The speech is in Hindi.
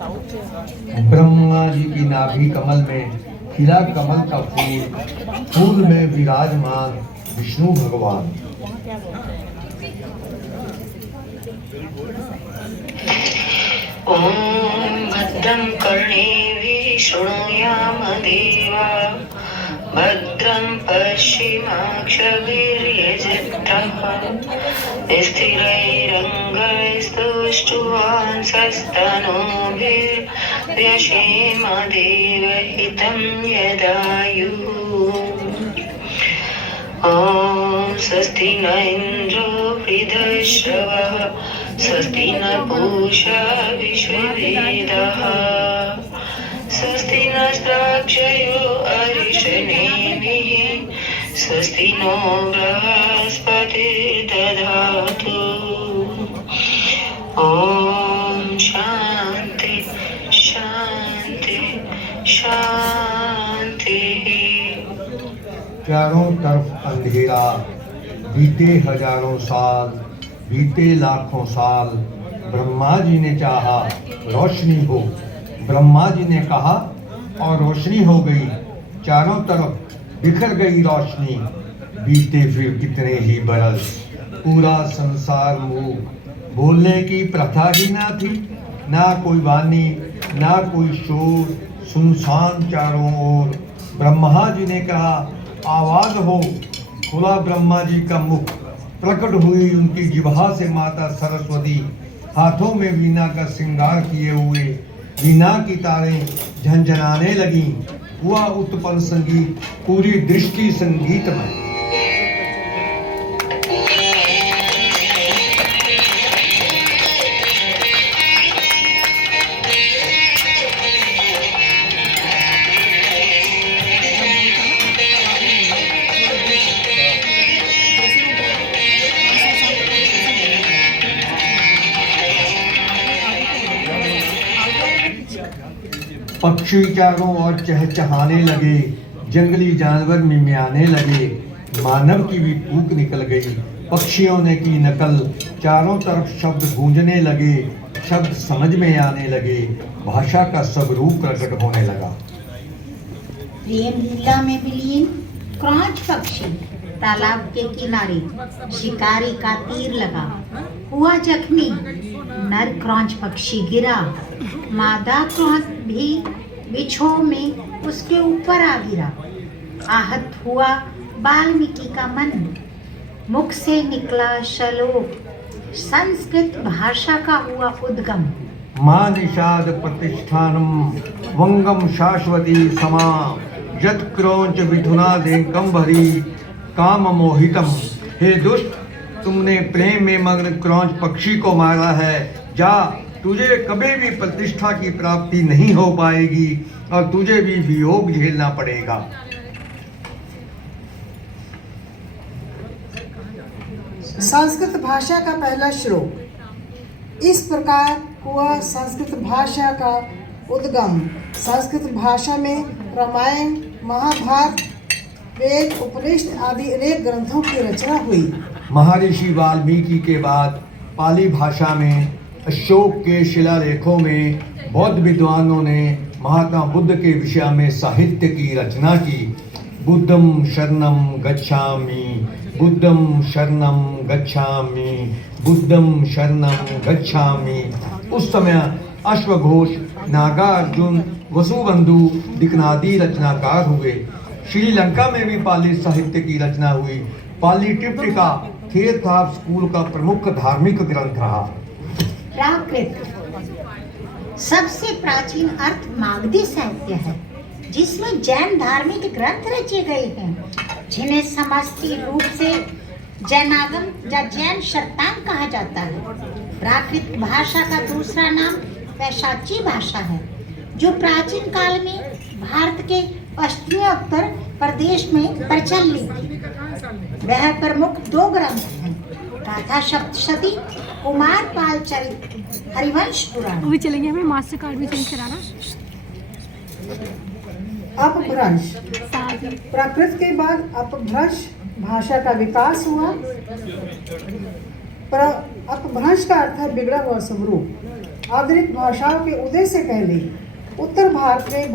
ब्रह्मा जी की नाभि कमल में खिला कमल का फूल, फूल में विराजमान विष्णु भगवान। ओम भद्रं कर्णेभिः शृणुयाम देवा, भद्रं पश्चिमाक्षभिर्यजत्रः, स्थिरैरङ्गैस्तुष्टुवांसस्तनूभिर्व्यशेम देवहितं यदायुः। ॐ स्वस्ति न इन्द्रो वृद्धश्रवः, स्वस्ति न पूषा विश्ववेदः, स्वस्ति नस्ताक्षयो अरिष्टनेमिः, स्वस्ति नो बृहस्पतिर्दधातु। ॐ शान्ति शान्ति शान्तिः। चारों तरफ अंधेरा, बीते हजारों साल, बीते लाखों साल। ब्रह्मा जी ने चाहा रोशनी हो, ब्रह्मा जी ने कहा और रोशनी हो गई। चारों तरफ बिखर गई रोशनी। बीते फिर कितने ही बरस, पूरा संसार मूक, बोलने की प्रथा ही ना थी, ना कोई वाणी, ना कोई शोर, सुनसान चारों ओर। ब्रह्मा जी ने कहा आवाज हो, खुला ब्रह्मा जी का मुख, प्रकट हुई उनकी जिह्वा से माता सरस्वती, हाथों में वीणा का श्रृंगार किए हुए। वीणा की तारें झंझनाने लगी, हुआ उत्पन्न संगीत, पूरी दृष्टि संगीतमय। पक्षी चारों ओर चहचहाने लगे, जंगली जानवर मिमियाने लगे, मानव की भी फूंक निकल गई। पक्षियों ने की नकल, चारों तरफ शब्द गूंजने लगे, शब्द समझ में आने लगे, भाषा का सब रूप प्रकट होने लगा। प्रेम लीला में विलीन क्रॉच पक्षी तालाब के किनारे, शिकारी का तीर लगा, हुआ जख्मी, नर क्रॉच पक्षी गिरा, मादा क्रॉच भी बिछो में उसके ऊपर आ गिरा। आहत हुआ वाल्मीकि का मन, मुख से निकला श्लोक, संस्कृत भाषा का हुआ उद्गम। मां निषाद प्रतिष्ठानम वंगम शाश्वती समा, यत् क्रौंच विधुनादेकं भरी काम मोहितम। हे दुष्ट, तुमने प्रेम में मग्न क्रौंच पक्षी को मारा है। जा, तुझे कभी भी प्रतिष्ठा की प्राप्ति नहीं हो पाएगी और तुझे भी वियोग झेलना पड़ेगा। संस्कृत भाषा का पहला श्लोक। इस प्रकार हुआ संस्कृत भाषा का उद्गम। संस्कृत भाषा में रामायण, महाभारत, वेद, उपनिषद आदि अनेक ग्रंथों की रचना हुई। महर्षि वाल्मीकि के बाद पाली भाषा में अशोक के शिलालेखों में बौद्ध विद्वानों ने महात्मा बुद्ध के विषय में साहित्य की रचना की। बुद्धं शरणं गच्छामि, बुद्धं शरणं गच्छामि, बुद्धं शरणं गच्छामि। उस समय अश्वघोष, नागार्जुन, वसुबंधु दिक्नादी रचनाकार हुए। श्रीलंका में भी पाली साहित्य की रचना हुई। पाली टिप्टिका थेरथाप स्कूल का प्रमुख धार्मिक ग्रंथ रहा। प्राकृत सबसे प्राचीन अर्थ मागधी साहित्य है, जिसमें जैन धार्मिक ग्रंथ रचे गए हैं, जिन्हें समष्टि रूप से जैनागम या जैन शर्तांग कहा जाता है। प्राकृत भाषा का दूसरा नाम पैशाची भाषा है, जो प्राचीन काल में भारत के पश्चिमी उत्तर प्रदेश में प्रचलित थी। वह प्रमुख दो ग्रंथ हैं, गाथा सप्तशती, कुमार पाल चरित, हरिवंश पुराण। अभी चलेंगे, हमें मास्टर कार्ड भी चेंज कराना। अपभ्रंश। प्राकृत के बाद अपभ्रंश भाषा का विकास हुआ। अपभ्रंश का अर्थ है बिगड़ा हुआ स्वरूप। आधुनिक भाषाओं के उदय से पहले उत्तर भारत में